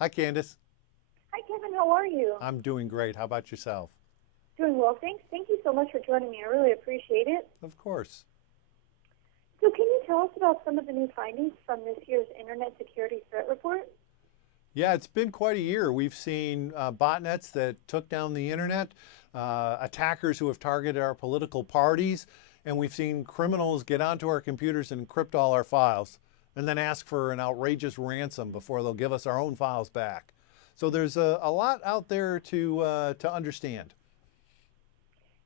Hi, Candace. Hi, Kevin. How are you? I'm doing great. How about yourself? Doing well, thanks. Thank you so much for joining me. I really appreciate it. Of course. So, can you tell us about some of the new findings from this year's Internet Security Threat Report? Yeah, it's been quite a year. We've seen botnets that took down the internet, attackers who have targeted our political parties, and we've seen criminals get onto our computers and encrypt all our files and then ask for an outrageous ransom before they'll give us our own files back. So there's a lot out there to understand.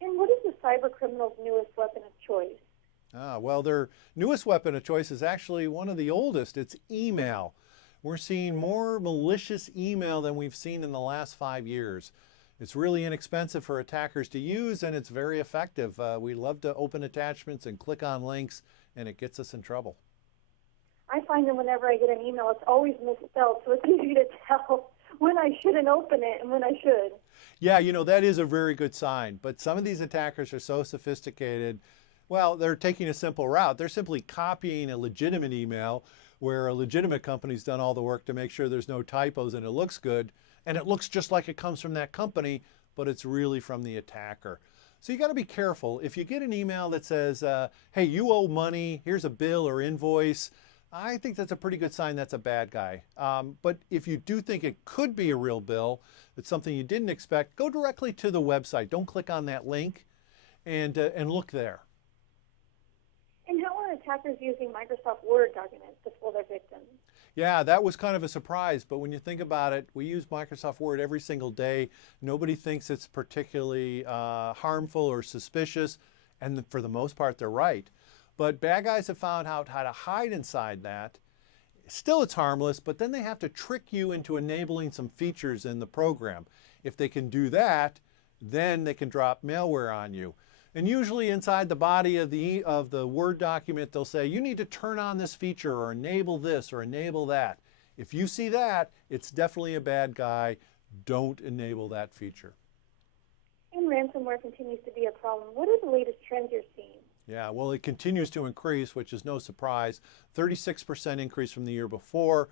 And what is the cyber criminal's newest weapon of choice? Well, their newest weapon of choice is actually one of the oldest. It's email. We're seeing more malicious email than we've seen in the last 5 years. It's really inexpensive for attackers to use, and it's very effective. We love to open attachments and click on links, and it gets us in trouble. I find that whenever I get an email, it's always misspelled, so it's easy to tell when I shouldn't open it and when I should. Yeah, that is a very good sign. But some of these attackers are so sophisticated. Well, they're taking a simple route. They're simply copying a legitimate email where a legitimate company's done all the work to make sure there's no typos and it looks good. And it looks just like it comes from that company, but it's really from the attacker. So you got to be careful. If you get an email that says, hey, you owe money, here's a bill or invoice, I think that's a pretty good sign that's a bad guy. But if you do think it could be a real bill, it's something you didn't expect, go directly to the website. Don't click on that link and look there. And how are attackers using Microsoft Word documents to fool their victims? Yeah, that was kind of a surprise, but when you think about it, we use Microsoft Word every single day. Nobody thinks it's particularly harmful or suspicious, and for the most part, they're right. But bad guys have found out how to hide inside that. Still, it's harmless, but then they have to trick you into enabling some features in the program. If they can do that, then they can drop malware on you. And usually inside the body of the Word document, they'll say, you need to turn on this feature or enable this or enable that. If you see that, it's definitely a bad guy. Don't enable that feature. And ransomware continues to be a problem. What are the latest trends you're seeing? Yeah, well, it continues to increase, which is no surprise. 36% increase from the year before.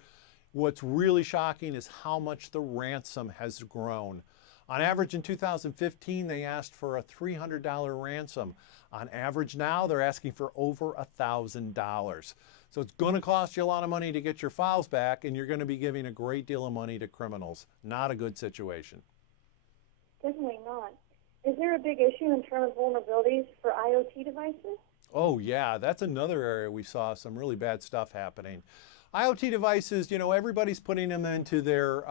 What's really shocking is how much the ransom has grown. On average in 2015, they asked for a $300 ransom. On average now, they're asking for over $1,000. So it's going to cost you a lot of money to get your files back, and you're going to be giving a great deal of money to criminals. Not a good situation. Definitely not. Is there a big issue in terms of vulnerabilities for IoT devices? Oh yeah, that's another area we saw some really bad stuff happening. IoT devices, everybody's putting them into their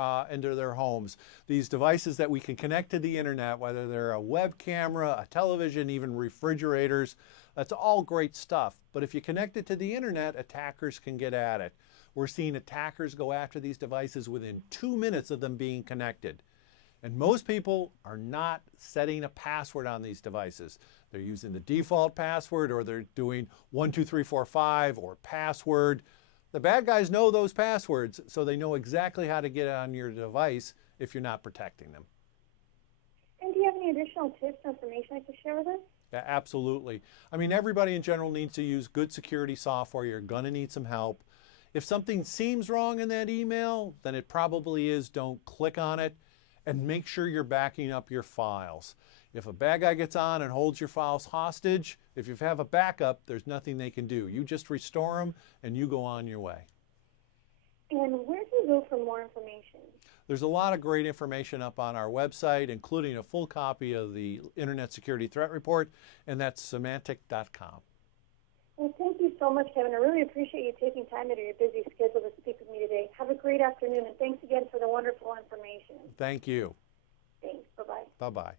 homes. These devices that we can connect to the internet, whether they're a web camera, a television, even refrigerators, that's all great stuff. But if you connect it to the internet, attackers can get at it. We're seeing attackers go after these devices within 2 minutes of them being connected. And most people are not setting a password on these devices. They're using the default password, or they're doing 12345 or password. The bad guys know those passwords, so they know exactly how to get on your device if you're not protecting them. And do you have any additional tips or information I could share with us? Yeah, absolutely. I mean, everybody in general needs to use good security software. You're going to need some help. If something seems wrong in that email, then it probably is. Don't click on it. And make sure you're backing up your files. If a bad guy gets on and holds your files hostage, if you have a backup, there's nothing they can do. You just restore them and you go on your way. And where do you go for more information? There's a lot of great information up on our website, including a full copy of the Internet Security Threat Report, and that's Symantec.com. Well, thank you so much, Kevin. I really appreciate you taking time out of your busy schedule to speak with me today. Have a great afternoon, and thanks again for the wonderful information. Thank you. Thanks. Bye-bye. Bye-bye.